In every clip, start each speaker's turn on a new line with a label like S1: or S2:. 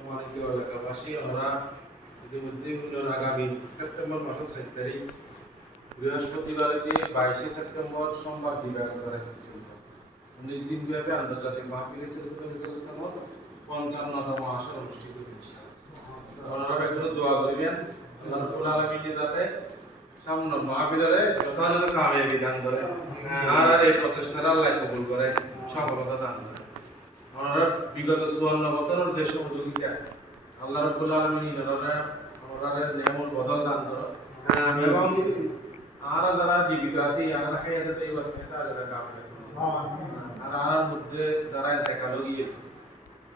S1: সম্মানিত এলাকাবাসী আমরা ইতিমধ্যে উন্নয়ন আগামী সেপ্টেম্বর মাসের সাত তারিখ বৃহস্পতিবার দিয়ে বাইশে সেপ্টেম্বর সোমবার দিবাগত উনিশ দিন ব্যাপী আন্তর্জাতিক মাহফিল ইসলামত পঞ্চান্নতম আসর অনুষ্ঠিত হচ্ছে ওনারা একটু দোয়া করবেন রাব্বুল আলামিন যাতে সামনে মাহফিলের যথাযথ কামিয়াবি দান করে আর এই প্রচেষ্টার আল্লাহ কবুল করে সফলতা দান করে। ওনারা বিগত চুয়ান্ন বছরের যে সহযোগিতা আল্লাহ রাব্বুল আলামিন ওনারা ওনারা নিয়মল বদল দান করে এবং আর যারা জীবিত আছে আর হায়াতে এই বাসে তারা কাম করে। আর আর মধ্যে যারা ইন্তেকাল হয়ে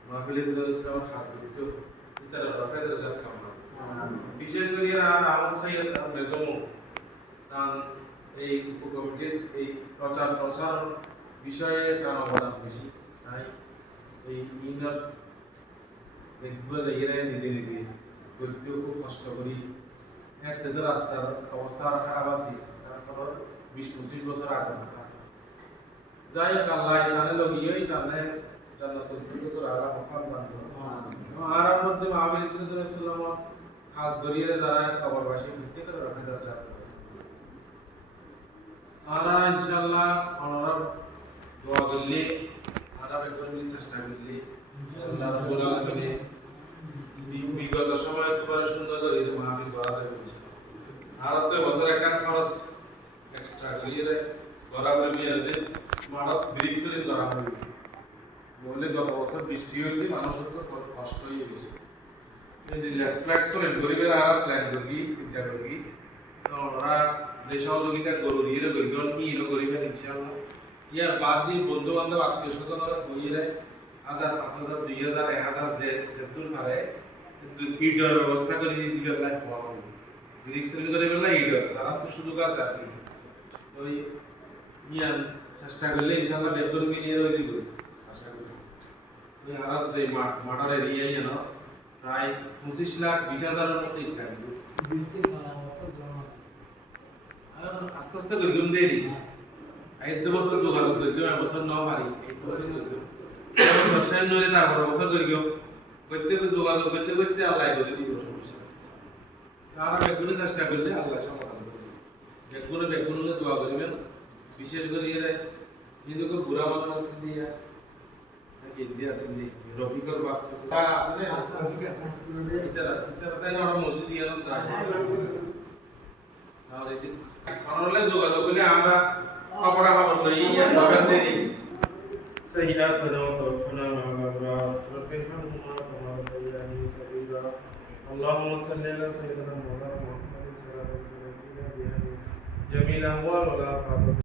S1: মাহফিলে ইসলামের হাসপাতালে ইতারা রাফেদ রাজাত কাম বিশেষ করে আর আমল সৈয়দ মেজমু তার এই উপকমিটির এই প্রচার প্রচার বিষয়ে তার অবদান বেশি তাই এই ইন্টার দেখবে যাইয়ে নিজে নিজে করতেও খুব কষ্ট করি এতে তো রাস্তার অবস্থা খারাপ আছে তারপর বিশ পঁচিশ বছর আগে। যাই হোক আল্লাহ এখানে লগিয়েই তাহলে। আর মধ্যে মহাবীর ইসলাম খাস গরিয়ে যারা খবরবাসী ভিত্তি করে রাখে করলে আমরা বেকর মিলি চেষ্টা করলে বিগত সময় তোমার সুন্দর করে মাহফিল করা যায় আর তো বছর একখান খরচ এক্সট্রা করিয়ে করা করে নিয়ে এলে মাঠত ব্রিজ সিলিং করা হবে বললে গত বছর বৃষ্টি হইলে মানুষের তো কষ্ট হয়ে গেছে ফ্লেক্সিবল গরিবের আর প্ল্যান করি চিন্তা করি ওরা যে সহযোগিতা করু ইয়ে করিবেন কি ইয়ে করিবেন ইনশাআল্লাহ ইয়ার বাদ দিয়ে বন্ধু বান্ধব আত্মীয় স্বজন ওরা কইয়ে হাজার পাঁচ হাজার দুই হাজার এক হাজার যে সেতুর পারে ইডর ব্যবস্থা করে দিবে লাইফ হওয়া হবে ডিরেকশন করে বেলা ইডর সারা তো সুযোগ আছে আর কি। ওই ইয়ার চেষ্টা করলে ইনশাআল্লাহ বেতন মিলিয়ে রয়েছে আশা করি। ওই আর যে মাঠার এরিয়া ইয়ে না প্রায় পঁচিশ লাখ বিশ হাজারের মতো ইত্যাদি আস্তে আস্তে করে দেরি। এক দু বছর যোগাযোগ করে দিও বছর ন পারি এক বছর করে বছর নইলে তারপর বছর করে দিও করতে যোগাযোগ করতে করতে আল্লাহ করে দিব সমস্যা আর বেগুনে চেষ্টা করলে আল্লাহ সমাধান করবে বেগুনে বেগুনে দোয়া করবেন বিশেষ করে এরা কিন্তু কেউ বুড়া মানুষ আছে দিয়া ইন্ডিয়া আছে রফিকর বাপ মসজিদ আর যোগাযোগ করলে আমরা খবরা খবর লই বাগান দেরি سيئاتنا وتوفنا مع الأبرار رب ارحمهما كما ربياني صغيرا اللهم صل على سيدنا مولانا محمد صلى الله عليه وسلم جميع الأموال والآفات